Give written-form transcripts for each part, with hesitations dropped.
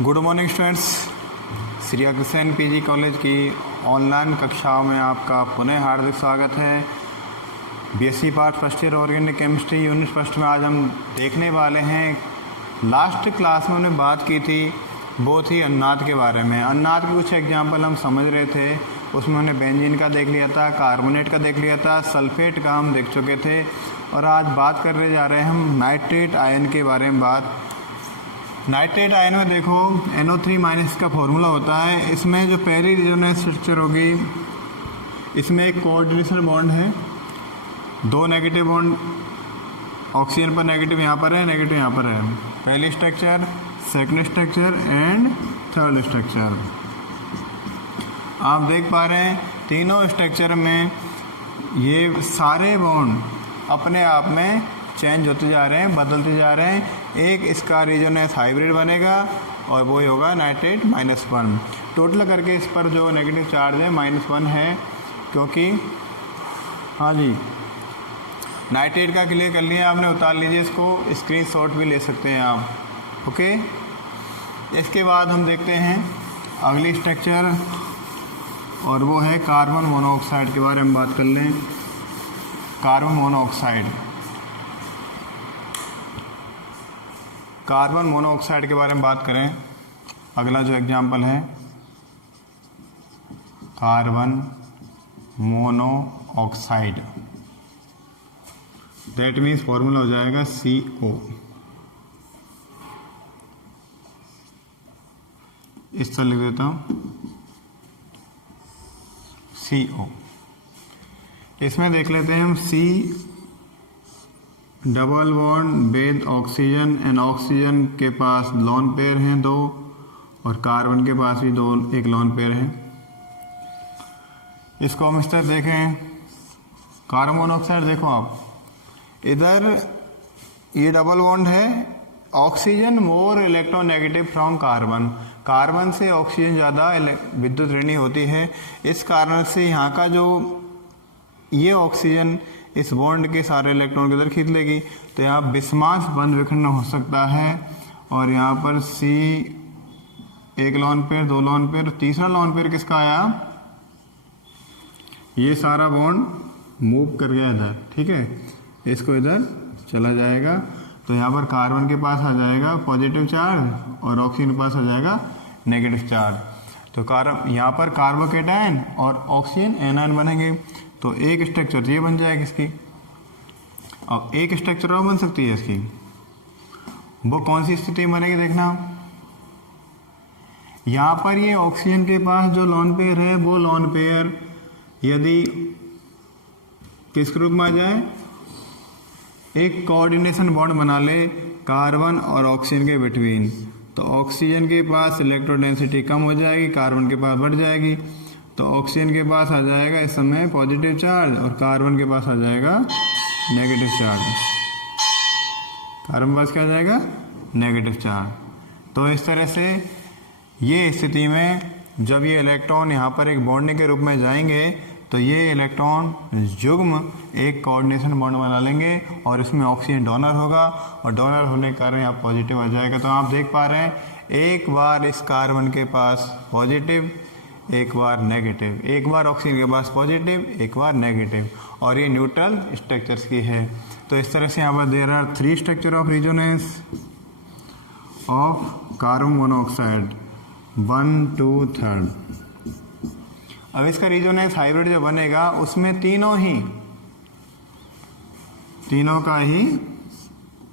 Good morning students. Shri Agrasen PG college की online कक्षाओं में आपका पुनः हार्दिक स्वागत है। BSc part first year organic chemistry unit first में आज हम देखने वाले हैं। लास्ट क्लास में हमने बात की थी वो थी अन्नाद के बारे में। अन्नाद के कुछ एग्जाम्पल हम समझ रहे थे, उसमें हमने बेंजीन का देख लिया था, कार्बोनेट का देख लिया था, सल्फेट का हम देख चुके थे और आज बात करने जा रहे हैं हम नाइट्रेट आयन के बारे में। नाइट्रेट आयन में देखो NO3 माइनस का फॉर्मूला होता है। इसमें जो पहली रेजोनेंस स्ट्रक्चर होगी, इसमें एक कोऑर्डिनेशन बॉन्ड है, दो नेगेटिव बॉन्ड ऑक्सीजन पर नेगेटिव यहाँ पर है, नेगेटिव यहाँ पर है। पहली structure, second structure and third structure. आप देख पा रहे हैं तीनों स्ट्रक्चर में ये सारे बॉन्ड अपने आप में चेंज होते जा रहे हैं, बदलते जा रहे हैं। एक इसका रेजोनेंस हाइब्रिड बनेगा और वो ही होगा नाइट्रेट -1। टोटल करके इस पर जो नेगेटिव चार्ज है -1 है, क्योंकि हाँ जी नाइट्रेट का क्लियर कर लिया आपने, उतार लीजिए इसको, स्क्रीनशॉट भी ले सकते हैं आप। ओके, इसके बाद हम देखते हैं अगली स्ट्रक्चर और वो है कार्बन मोनोऑक्साइड के बारे में बात कर लें। कार्बन मोनोऑक्साइड के बारे में बात करें। अगला जो एग्जाम्पल है carbon monoxide, that means formula हो जाएगा CO। इस तरह लिख देता हूं CO। इसमें देख लेते हैं हम C double bond with oxygen and oxygen के पास लोन पेयर हैं 2 और कार्बन के पास भी 2 एक लोन पेयर है। इसको हम इस तरह देखें, कार्बन मोनोऑक्साइड देखो आप, इधर ये डबल बॉन्ड है, oxygen more electronegative from carbon, carbon से ऑक्सीजन ज़्यादा विद्युत ऋणी होती है। इस कारण से यहाँ का जो ये ऑक्सीजन इस बॉन्ड के सारे इलेक्ट्रॉन के इधर खींच लेगी, तो यहाँ बिस्मास बंध विखंडन हो सकता है और यहाँ पर C एक लोन पेयर, 2 लोन पेयर, तीसरा लोन पेयर किसका आया, ये सारा बॉन्ड मूव कर गया इधर, ठीक है, इसको इधर चला जाएगा, तो यहाँ पर कार्बन के पास आ जाएगा पॉजिटिव चार्ज और ऑक्सीजन के पास आ जाएगा नेगेटिव चार्ज। तो यहाँ पर कार्बोकेटायन और ऑक्सीजन एनायन बनेंगे, तो एक स्ट्रक्चर ये बन जाएगी इसकी, और एक स्ट्रक्चर और बन सकती है इसकी। वो कौन सी स्थिति बनेगी देखना, यहाँ पर ये ऑक्सीजन के पास जो लोन पेयर है वो लोन पेयर यदि किस ग्रुप में आ जाए, एक कोऑर्डिनेशन बॉन्ड बना ले कार्बन और ऑक्सीजन के बिटवीन, तो ऑक्सीजन के पास इलेक्ट्रोडेंसिटी कम हो जाएगी, कार्बन के पास बढ़ जाएगी, तो ऑक्सीजन के पास आ जाएगा इस समय पॉजिटिव चार्ज और कार्बन के पास आ जाएगा नेगेटिव चार्ज। कार्बन के पास क्या आ जाएगा, नेगेटिव चार्ज। तो इस तरह से ये स्थिति में जब ये इलेक्ट्रॉन यहाँ पर एक बॉन्डिंग के रूप में जाएंगे, तो ये इलेक्ट्रॉन युग्म एक कोऑर्डिनेशन बॉन्ड बना लेंगे और इसमें ऑक्सीजन डोनर होगा और डोनर होने के कारण यहाँ पॉजिटिव आ जाएगा। तो आप देख पा रहे हैं एक बार इस कार्बन के पास पॉजिटिव, एक बार नेगेटिव, एक बार ऑक्सीजन के पास पॉजिटिव, एक बार नेगेटिव, और ये न्यूट्रल स्ट्रक्चर्स की है। तो इस तरह से यहाँ पर there are 3 structure of resonance of carbon monoxide 1, 2, 3। अब इसका रेजोनेंस हाइब्रिड जो बनेगा उसमें तीनों का ही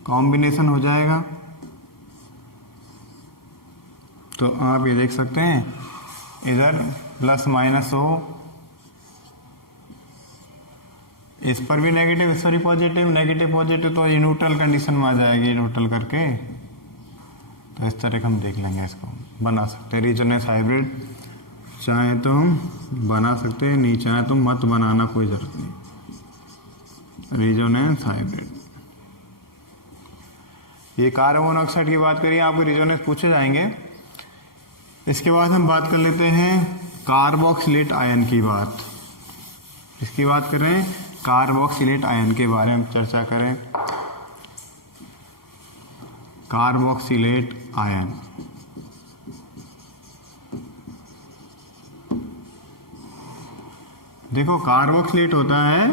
कॉम्बिनेशन हो जाएगा। तो आप ये देख सकते हैं इधर प्लस हो, इस पर भी नेगेटिव, इस पर भी पॉजिटिव, नेगेटिव पॉजिटिव, तो ये न्यूट्रल कंडीशन में आ जाएगी, न्यूट्रल करके। तो इस तरह हम देख लेंगे, इसको बना सकते हैं रेजोनेंस हाइब्रिड। चाहे तो हम बना सकते हैं, नहीं चाहे तो मत बनाना, कोई जरूरत नहीं। रेजोनेंस हाइब्रिड, ये कार्बन मोनोऑक्साइड की बात करिए, आपको रेजोनेंस पूछे जाएंगे। इसके बाद हम बात कर लेते हैं कार्बोक्सिलेट आयन की बात। इसकी बात करें, कार्बोक्सिलेट आयन के बारे में चर्चा करें। कार्बोक्सिलेट आयन देखो कार्बोक्सिलेट होता है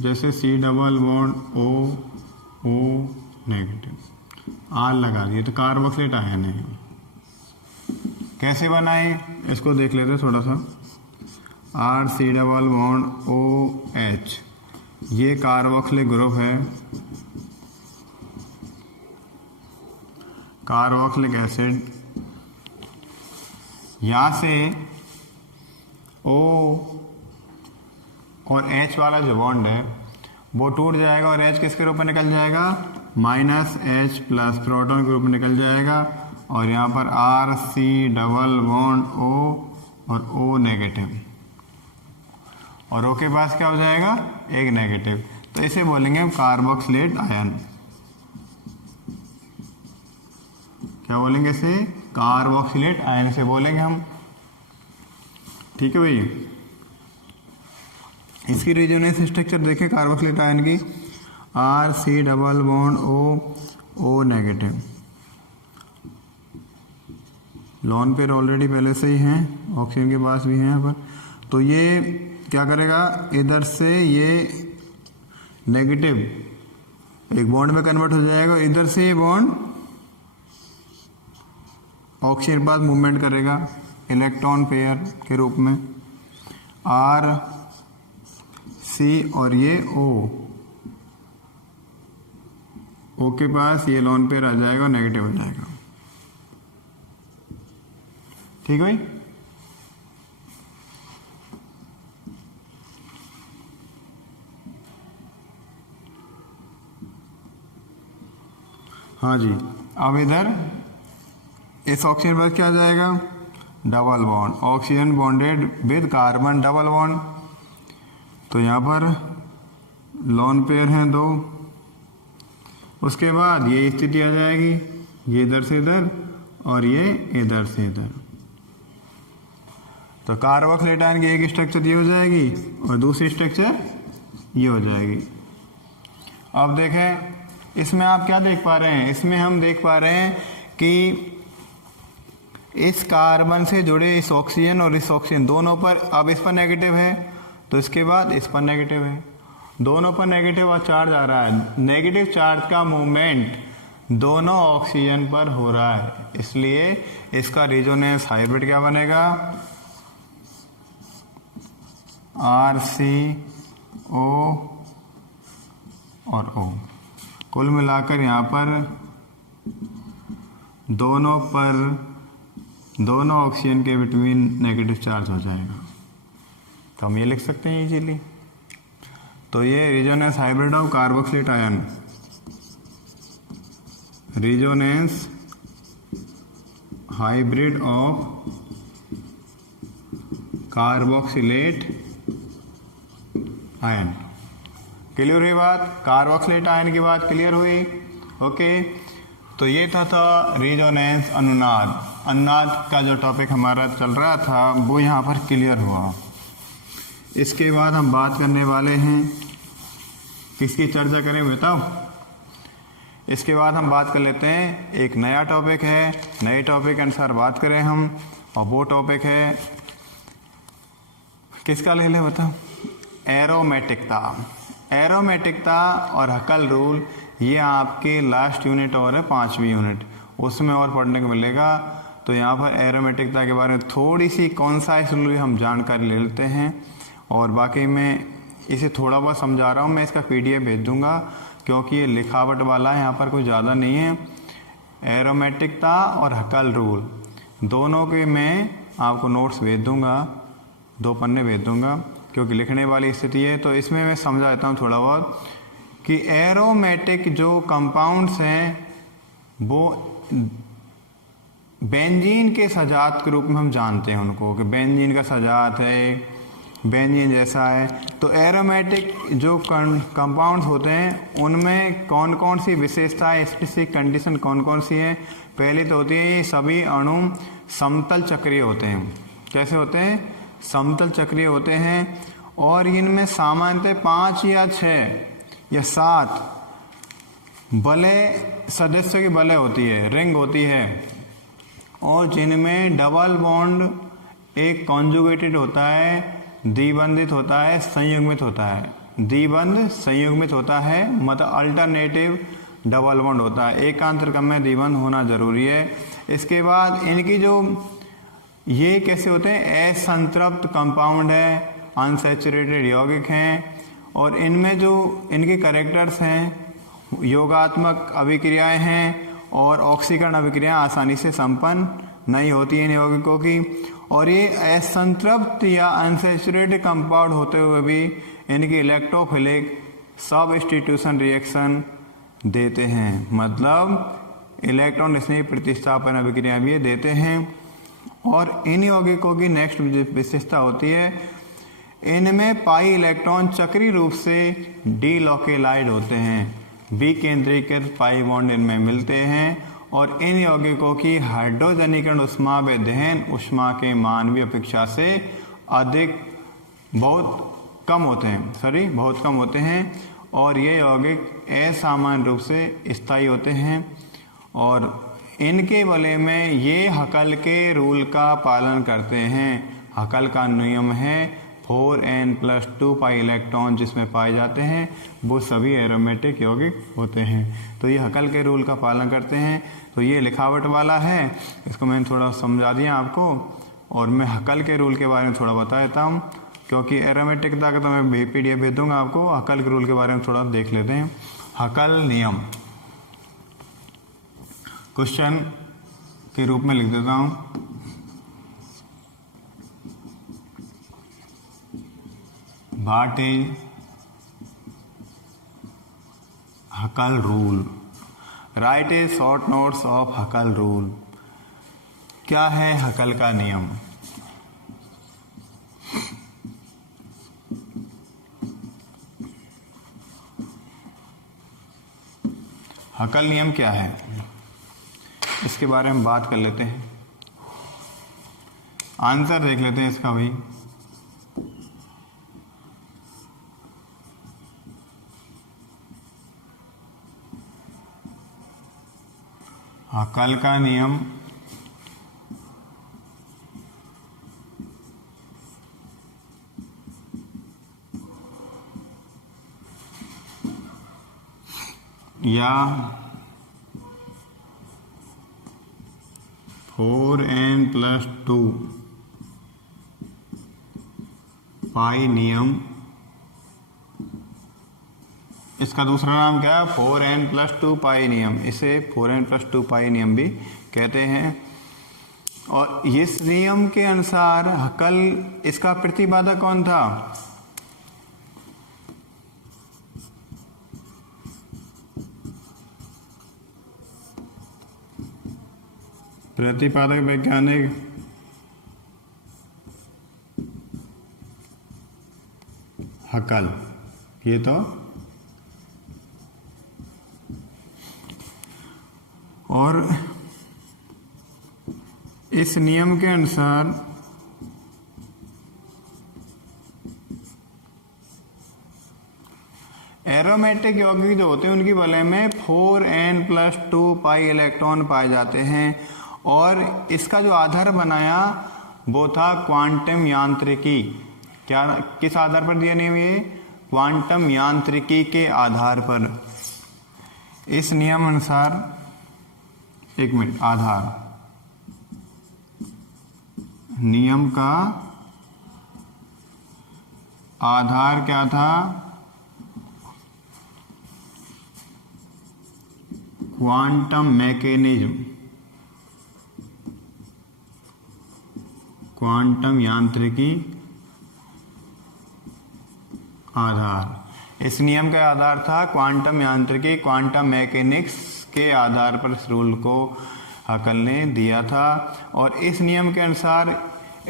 जैसे C double bond O negative R लगा दिए तो कार्बोक्सिलेट आयन है। कैसे बनाए इसको देख लेते हैं थोड़ा सा। RC डबल बॉन्ड OH, ये कार्बोक्सिलिक ग्रुप है, कार्बोक्सिलिक एसिड। यहाँ से O और H वाला जो बॉन्ड है वो टूट जाएगा और H किसके रूप में निकल जाएगा, -H प्लस प्रोटॉन के रूप में निकल जाएगा। और यहाँ पर RC डबल बॉन्ड O और O नेगेटिव, और O के पास क्या हो जाएगा, एक नेगेटिव। तो इसे बोलेंगे हम कार्बोक्सिलेट आयन। क्या बोलेंगे इसे, कार्बोक्सिलेट आयन से बोलेंगे हम। ठीक है भाई, इसकी रेजोनेंस स्ट्रक्चर देखें कार्बोक्सिलेट आयन की। RC double bond O negative, lone pair already पहले से ही हैं, ऑक्सीजन के पास भी हैं यहाँ पर। तो ये क्या करेगा, इधर से ये नेगेटिव एक बॉन्ड में कन्वर्ट हो जाएगा, इधर से ये बॉन्ड ऑक्सीजन के पास मूवमेंट करेगा इलेक्ट्रॉन पेयर के रूप में, R C और ये O के पास ये लॉन पेयर आ जाएगा और नेगेटिव हो जाएगा। ठीक है भाई। हाँ जी, अब इधर इस ऑक्सीजन पर क्या आ जाएगा, double bond, oxygen bonded with carbon double bond. तो यहाँ पर लॉन पेयर हैं 2, उसके बाद ये स्थिति आ जाएगी, ये इधर से इधर और ये इधर से इधर। तो कार्बोक्सिलेट आयन की एक स्ट्रक्चर ये हो जाएगी और दूसरी स्ट्रक्चर ये हो जाएगी। अब देखें इसमें आप क्या देख पा रहे हैं, इसमें हम देख पा रहे हैं कि इस कार्बन से जुड़े इस ऑक्सीजन और इस ऑक्सीजन दोनों पर, अब इस पर नेगेटिव है तो इसके बाद इस पर नेगेटिव है, दोनों पर नेगेटिव और चार्ज आ रहा है। नेगेटिव चार्ज का मूवमेंट दोनों ऑक्सीजन पर हो रहा है, इसलिए इसका रेजोनेंस हाइब्रिड क्या बनेगा, RCO और O। कुल मिलाकर यहाँ पर दोनों ऑक्सीजन के बिटवीन नेगेटिव चार्ज हो जाएगा। तो हम ये लिख सकते हैं इजीली। तो ये resonance hybrid of carboxylate ion, resonance hybrid of carboxylate ion. Clear हुई बात, कार्बोक्सिलेट आयन की बात क्लियर हुई। ओके, तो ये था रेजोनेंस अनुनाद का जो टॉपिक हमारा चल रहा था वो यहाँ पर क्लियर हुआ। इसके बाद हम बात करने वाले हैं, किसकी चर्चा करें बताओ। इसके बाद हम बात कर लेते हैं, एक नया टॉपिक है, नए टॉपिक के अनुसार बात करें हम, और वो टॉपिक है किसका, ले ले बताओ, एरोमेटिकता। एरोमेटिकता और हकल रूल, ये आपके लास्ट यूनिट और है 5वीं यूनिट, उसमें और पढ़ने को मिलेगा। तो यहाँ पर एरोमेटिकता के बारे में थोड़ी सी कॉन्साइसली हम जानकारी ले लेते हैं, और बाकी मैं इसे थोड़ा बहुत समझा रहा हूँ, मैं इसका PDF भेज दूंगा क्योंकि ये लिखावट वाला है, यहाँ पर कुछ ज़्यादा नहीं है। एरोमेटिकता और हकल रूल दोनों के मैं आपको नोट्स भेज दूंगा, 2 पन्ने भेज दूंगा क्योंकि लिखने वाली स्थिति है। तो इसमें मैं समझा देता हूँ थोड़ा बहुत कि एरोमेटिक जो कंपाउंड्स हैं वो बेंजीन के सजात के रूप में हम जानते हैं उनको, कि बेंजीन का सजात है, बेंजीन जैसा है। तो एरोमेटिक जो कंपाउंड्स होते हैं उनमें कौन कौन सी विशेषताएं, स्पेसिफिक कंडीशन कौन कौन सी हैं। पहले तो होती है, ये सभी अणु समतल चक्रीय होते हैं। कैसे होते हैं, समतल चक्रीय होते हैं, और इनमें सामान्यतः 5 या 6 या 7 बले सदस्यों की बले होती है, रिंग होती है, और जिनमें डबल बॉन्ड एक कॉन्जुगेटेड होता है, द्विबंधित होता है, संयुग्मित होता है। द्विबंध संयुग्मित होता है मतलब अल्टरनेटिव डबल बॉन्ड होता है। एकांतर क्रम में द्विबंध होना जरूरी है। इसके बाद इनकी जो ये कैसे होते हैं, असंतृप्त कंपाउंड है, अनसैचुरेटेड यौगिक हैं और इनमें जो इनके कैरेक्टर्स हैं, योगात्मक अभिक्रियाएं हैं और ऑक्सीकरण अभिक्रियाएं आसानी से संपन्न नहीं होती इन यौगिकों की। और ये असंतृप्त या अनसैचुरेटेड कंपाउंड होते हुए भी इनकी इलेक्ट्रोफिलिक सब्स्टिट्यूशन रिएक्शन देते हैं, मतलब इलेक्ट्रॉन स्नेही प्रतिस्थापन अभिक्रिया भी ये देते हैं। और इन यौगिकों की नेक्स्ट विशेषता होती है, इनमें पाई इलेक्ट्रॉन चक्रीय रूप से डीलोकेलाइड होते हैं, विकेंद्रीकृत पाई बॉन्ड इनमें मिलते हैं और इन यौगिकों की हाइड्रोजनीकरण उष्मा व दहन उष्मा के मान भी अपेक्षा से अधिक बहुत कम होते हैं और ये यौगिक असामान्य रूप से स्थायी होते हैं और इनके वलय में ये हकल के रूल का पालन करते हैं। हकल का नियम है 4n+2 पाई इलेक्ट्रॉन जिसमें पाए जाते हैं वो सभी एरोमेटिक यौगिक होते हैं। तो ये हकल के रूल का पालन करते हैं। तो ये लिखावट वाला है, इसको मैंने थोड़ा समझा दिया आपको और मैं हकल के रूल के बारे में थोड़ा बता देता हूँ, क्योंकि एरोमेटिकता का तो मैं PDF भेज दूंगा आपको। हकल के रूल के बारे में थोड़ा देख लेते हैं। हकल नियम क्वेश्चन के रूप में लिख देता हूँ। What is हकल rule? Right A short notes of हकल rule. क्या है हकल का नियम? हकल नियम क्या है इसके बारे में बात कर लेते हैं। आंसर देख लेते हैं इसका भाई। हकल का नियम या 4n+2 पाई नियम, इसका दूसरा नाम क्या है? 4n+2 पाई नियम। इसे 4n+2 पाई नियम भी कहते हैं। और इस नियम के अनुसार हकल, इसका प्रतिपादक कौन था? प्रतिपादक वैज्ञानिक हकल। ये तो और इस नियम के अनुसार एरोमेटिक यौगिक जो होते हैं उनकी वलय में 4n+2 पाई इलेक्ट्रॉन पाए जाते हैं और इसका जो आधार बनाया वो था क्वांटम यांत्रिकी। क्या, किस आधार पर दिया नियम? ये क्वांटम यांत्रिकी के आधार पर। इस नियम अनुसार, एक मिनट, आधार नियम का आधार क्या था? क्वांटम मैकेनिज्म, क्वांटम यांत्रिकी आधार। इस नियम का आधार था क्वांटम यांत्रिकी, क्वांटम मैकेनिक्स के आधार पर इस रूल को हकल ने दिया था। और इस नियम के अनुसार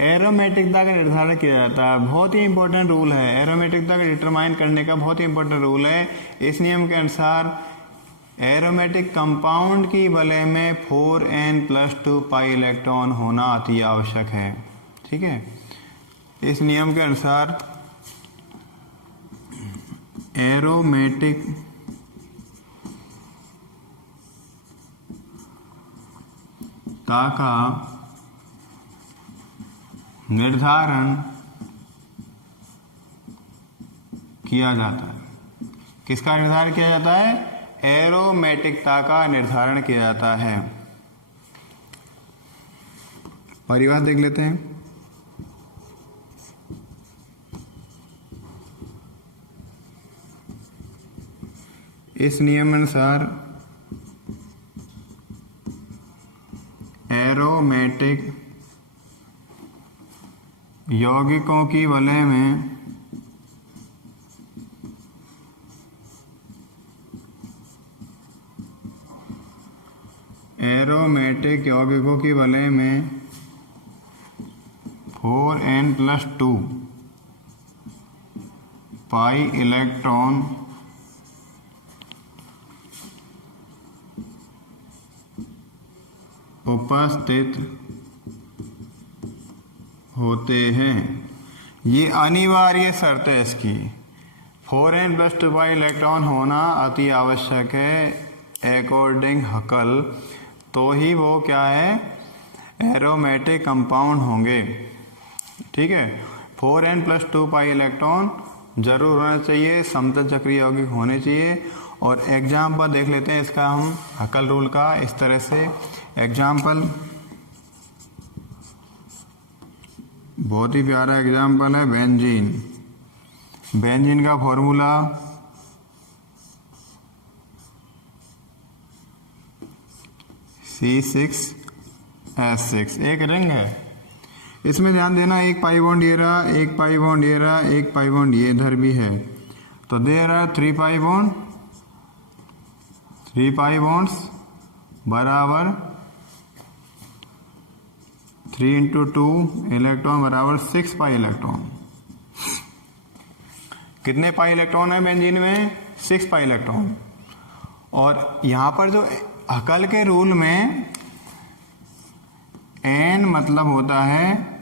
एरोमेटिकता का निर्धारण किया जाता है। बहुत ही इंपॉर्टेंट रूल है, एरोमेटिकता को डिटरमाइन करने का बहुत ही इंपॉर्टेंट रूल है। इस नियम के अनुसार एरोमेटिक कंपाउंड की वलय में 4n+2 पाई इलेक्ट्रॉन होना अति आवश्यक है। ठीक है, इस नियम के अनुसार एरोमेटिक का निर्धारण किया जाता है। किसका निर्धारण किया जाता है? एरोमेटिकता का निर्धारण किया जाता है। परिभाषा देख लेते हैं। इस नियमानुसार एरोमेटिक यौगिकों की वलय में एरोमेटिक यौगिकों की वलय में 4n+2 पाई इलेक्ट्रॉन उपस्थित होते हैं। ये अनिवार्य शर्त है इसकी। 4n+2 पाई इलेक्ट्रॉन होना अति आवश्यक है अकॉर्डिंग हकल, तो ही वो क्या है? एरोमेटिक कंपाउंड होंगे। ठीक है, 4n+2 पाई इलेक्ट्रॉन जरूर होना चाहिए, समतल चक्रीय यौगिक होने चाहिए। और एग्जाम्पल देख लेते हैं इसका हम हकल रूल का। इस तरह से एग्जाम्पल, बहुत ही प्यारा एग्जाम्पल है बेंजीन। बेंजीन का फॉर्मूला C6H6, एक रिंग है। इसमें ध्यान देना, एक पाई बॉन्ड ये रहा, एक पाई बॉन्ड ये रहा, एक पाई बॉन्ड ये इधर भी है, तो there are 3 pi bond, 3 pi bonds बराबर 3 × 2 इलेक्ट्रॉन बराबर 6 पाई इलेक्ट्रॉन। कितने पाई इलेक्ट्रॉन है बेंजीन में? 6 पाई इलेक्ट्रॉन। और यहां पर जो हकल के रूल में n मतलब होता है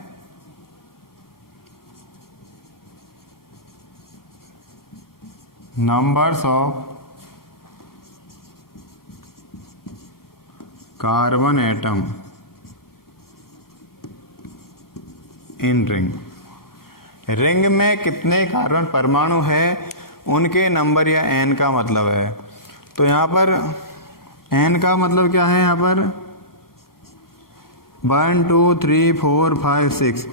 numbers of carbon atom in ring. Ring में कितने कार्बन परमाणु है उनके नंबर या n का मतलब है। तो यहाँ पर n का मतलब क्या है? यहाँ पर 1 2 3 4 5 6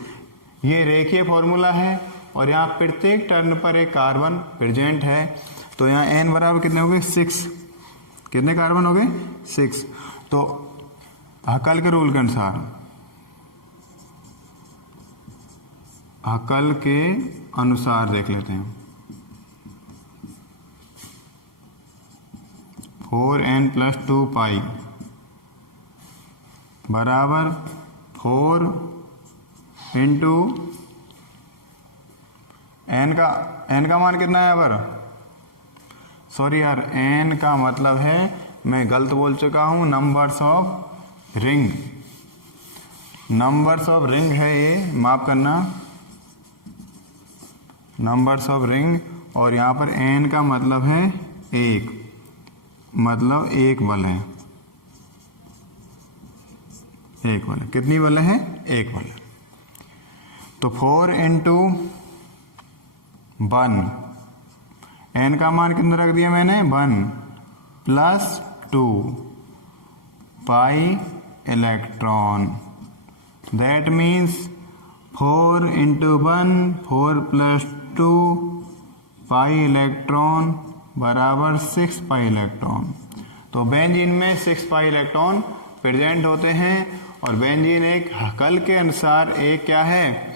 ये रेखीय फॉर्मूला है और यहाँ प्रत्येक टर्न पर एक कार्बन प्रेजेंट है। तो यहाँ n बराबर कितने हो गए? 6। कितने कार्बन हो गए? 6। तो हकल के रूल के अनुसार, हकल के अनुसार देख लेते हैं, 4n+2 पाई बराबर 4 इंटू n का मान कितना है? यहाँ पर सॉरी यार, n का मतलब है, मैं गलत बोल चुका हूँ, numbers of ring. Numbers of ring है ये, माफ करना, नंबर्स ऑफ रिंग। और यहाँ पर n का मतलब है 1, मतलब एक बल है, एक बल। कितनी बल है? एक बल। तो 4 इंटू 1, n का मान कितना रख दिया मैंने? 1 plus 2 pi electron. That means 4 into 1 4 plus 2 pi electron बराबर 6 पाई इलेक्ट्रॉन। तो बेंजीन में 6 पाई इलेक्ट्रॉन प्रेजेंट होते हैं। और बेंजीन एक हकल के अनुसार एक क्या है?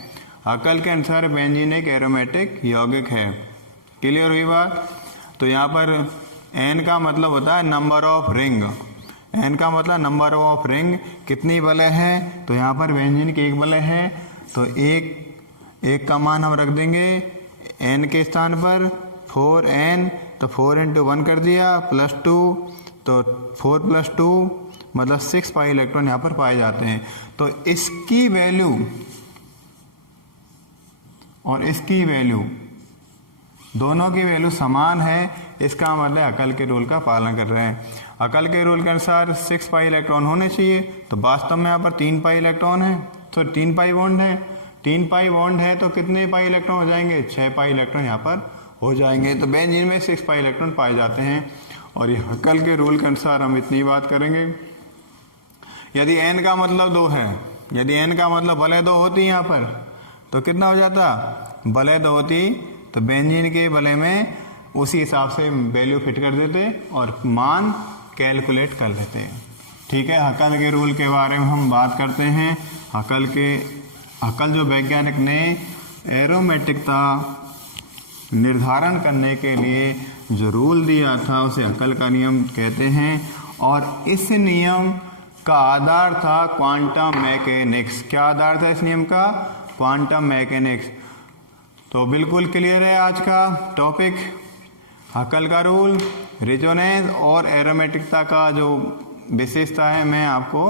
हकल के अनुसार बेंजीन एक एरोमेटिक यौगिक है। क्लियर हुई बात? तो यहाँ पर n का मतलब होता है नंबर ऑफ रिंग। n का मतलब नंबर ऑफ रिंग। कितनी वलय है? तो यहाँ पर बेंजीन की एक वलय है, तो एक का मान हम रख देंगे n के स्थान पर 4n, तो 4 इंटू 1 कर दिया प्लस 2, तो 4 प्लस 2 मतलब 6 पाई इलेक्ट्रॉन यहाँ पर पाए जाते हैं। तो इसकी वैल्यू और इसकी वैल्यू, दोनों की वैल्यू समान है। इसका मतलब हकल के रूल का पालन कर रहे हैं। हकल के रूल के अनुसार 6 पाई इलेक्ट्रॉन होने चाहिए, तो वास्तव में यहाँ पर 3 पाई इलेक्ट्रॉन है, तो 3 पाई बॉन्ड है। 3 पाई बॉन्ड है तो कितने पाई इलेक्ट्रॉन हो जाएंगे? 6 पाई इलेक्ट्रॉन यहाँ पर हो जाएंगे। तो बेंजीन में 6 पाई इलेक्ट्रॉन पाए जाते हैं। और ये हक्कल के रूल के अनुसार हम इतनी बात करेंगे। यदि n का मतलब 2 है, यदि n का मतलब भले 2 होती यहाँ पर तो कितना हो जाता? भले 2 होती तो बेंजीन के भले में उसी हिसाब से वैल्यू फिट कर देते और मान कैलकुलेट कर लेते हैं। ठीक है, हक्कल के रूल के बारे में हम बात करते हैं। हक्कल जो वैज्ञानिक ने एरोमेटिकता निर्धारण करने के लिए जो रूल दिया था उसे हक्कल का नियम कहते हैं। और इस नियम का आधार था क्वांटम मैकेनिक्स। क्या आधार था इस नियम का? Quantum mechanics. तो बिल्कुल क्लियर है आज का टॉपिक। हक्कल का रूल, रेजोनेंस और एरोमेटिकता का जो विशेषता है मैं आपको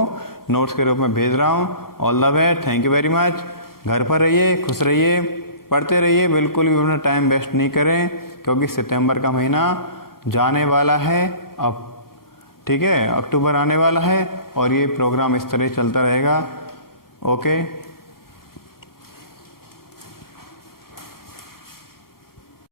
नोट्स के रूप में भेज रहा हूँ। All the best, thank you very much. घर पर रहिए, खुश रहिए, पढ़ते रहिए, बिल्कुल भी अपना टाइम वेस्ट नहीं करें क्योंकि सितंबर का महीना जाने वाला है अब। ठीक है, अक्टूबर आने वाला है और ये प्रोग्राम इस तरह चलता रहेगा। ओके।